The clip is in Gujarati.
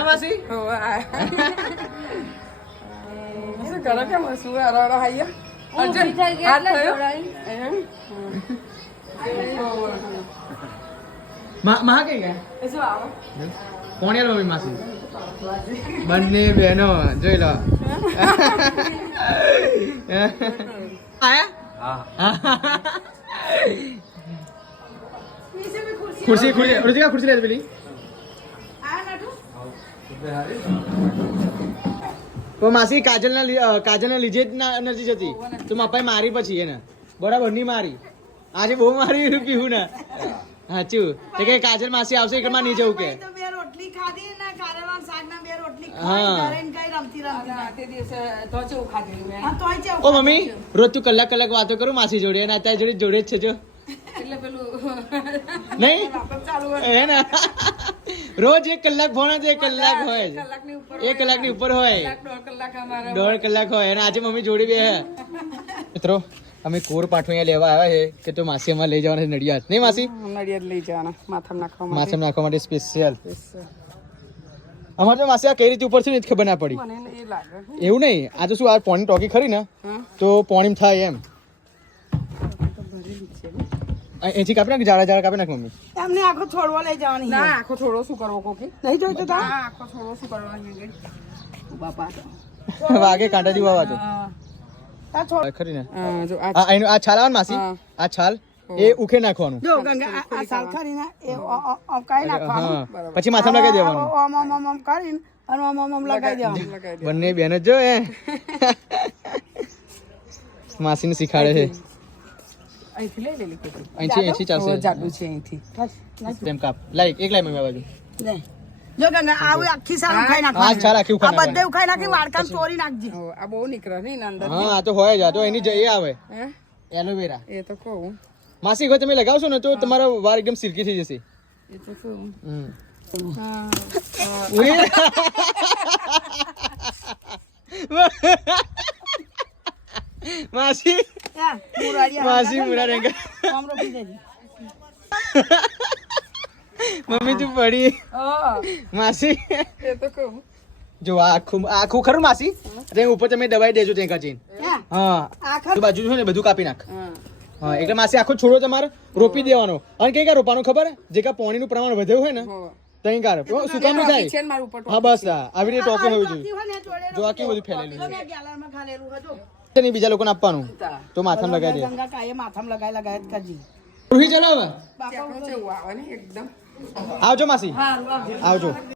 આયા માસી શું કરો કેમ શું અરડ હાયા અર્જુન હાથ થયો એમ માં કઈ ગયા એ શું આવો કોણ યાર મમ્મી માસી બંને બહેનો જોઈ લો આયા ખુરશી રુચિકા ખુરશી લે પેલી તો માસી કાજલને લીધે જ નથી જતી તો મપાઈ મારી પછી એને બરાબર નહીં મારી આજે બહુ મારી પીવું ને સાચું તે કે કાજલ માસી આવશે એટલે માં નહીં જવું કે ઓ મમ્મી રોજ તું કલાક વાતો કરું માસી જોડે અને અત્યારે જોડે જ છે જો એટલે પેલું નહીં હે ને રોજ 1 કલાક ભણો તો 1 કલાક હોય કલાકની ઉપર 1 કલાકની ઉપર હોય 1.5 કલાક અમારા 1.5 કલાક હોય અને આજે મમ્મી જોડી બે હે મિત્રો અમે કોર પાઠો અહીંયા લેવા આવ્યા છે કે તો માસી અમારે લઈ જવાના છે નડિયાદ નહીં માસી નડિયાદ લઈ જવાના માથામાં નાખવા માટે સ્પેશિયલ અમારે તો માસી આ કઈ રીતે ઉપર છે ને જ ખબર ના પડી મને એ લાગે એવું નહીં આ તો શું આ પોણી ટોકી ખરી ને તો પોણી થાય એમ એથી કાપી નાખ જાડા કાપી નાખ મમ્મી એમને આખો છોડવા લઈ જવાની ના આખો છોડો શું કરવો કોકી નહીં જોઈતો તા આખો છોડો શું કરવાનો બાપા વાગે કાંટા દીવા વાતો તા છોડ ખરી ને જો આ છાલ આવે માસી આ છાલ એ ઉખે નાખવાનું જો ગંગા આ સાલ ખરી ને એ કાઈ નાખવાનું પછી માથામાં લગાવી દેવાનું ઓમ કરીને અને ઓમ લગાવી દેવાનું બંને બેન જ જો એ માસીને શીખાડે છે અહીંથી લઈ લેલી કોકી અહીંથી ચાલશે જાડુ છે અહીંથી તેમ કાપ લાઈક એક લાઈ મમ્મી બાજુ નહીં જો ગંગા આવું આખી સાલ ઉખાઈ નાખવાની આ છાલ આખી ઉખાઈ આ બધે ઉખાઈ નાખી વાડકામ ચોરી નાખજી આ બહુ નીકળે ને અંદર હા આ તો હોય જ આ તો એની જઈએ આવે હે એલોવેરા એ તો કહું માસી કોઈ તમે લગાવશો ને તો તમારો વાળ એકદમ સિલ્કી થઈ જશે એ તો કહું માસી માસી મુરા રેંગા મમ્મી તું પડી માસી એ તો કહું જો આખું ખરું માસી તે ઉપર તમે દબાઈ દેજો ત્યાં કાચીન હા આખું બાજુ છે ને બધું કાપી નાખ હા એટલે માસી આખો છોડો તમારે રોપી દેવાનો અને કઈ કા રોપવાનું ખબર જે કા પાણીનું પ્રમાણ વધ્યું હોય ને તઈ કાર સુકામનું થાય હા બસ આવી રીતે ટોકે હોવી જોઈએ જો આ કેવું બધું ફેલેલું છે નહીં બીજા લોકોને આપવાનું તો માથામાં લગાવી દે માથામાં લગાય કરજી રૂહી ચલો હવે એકદમ આવજો માસી આવજો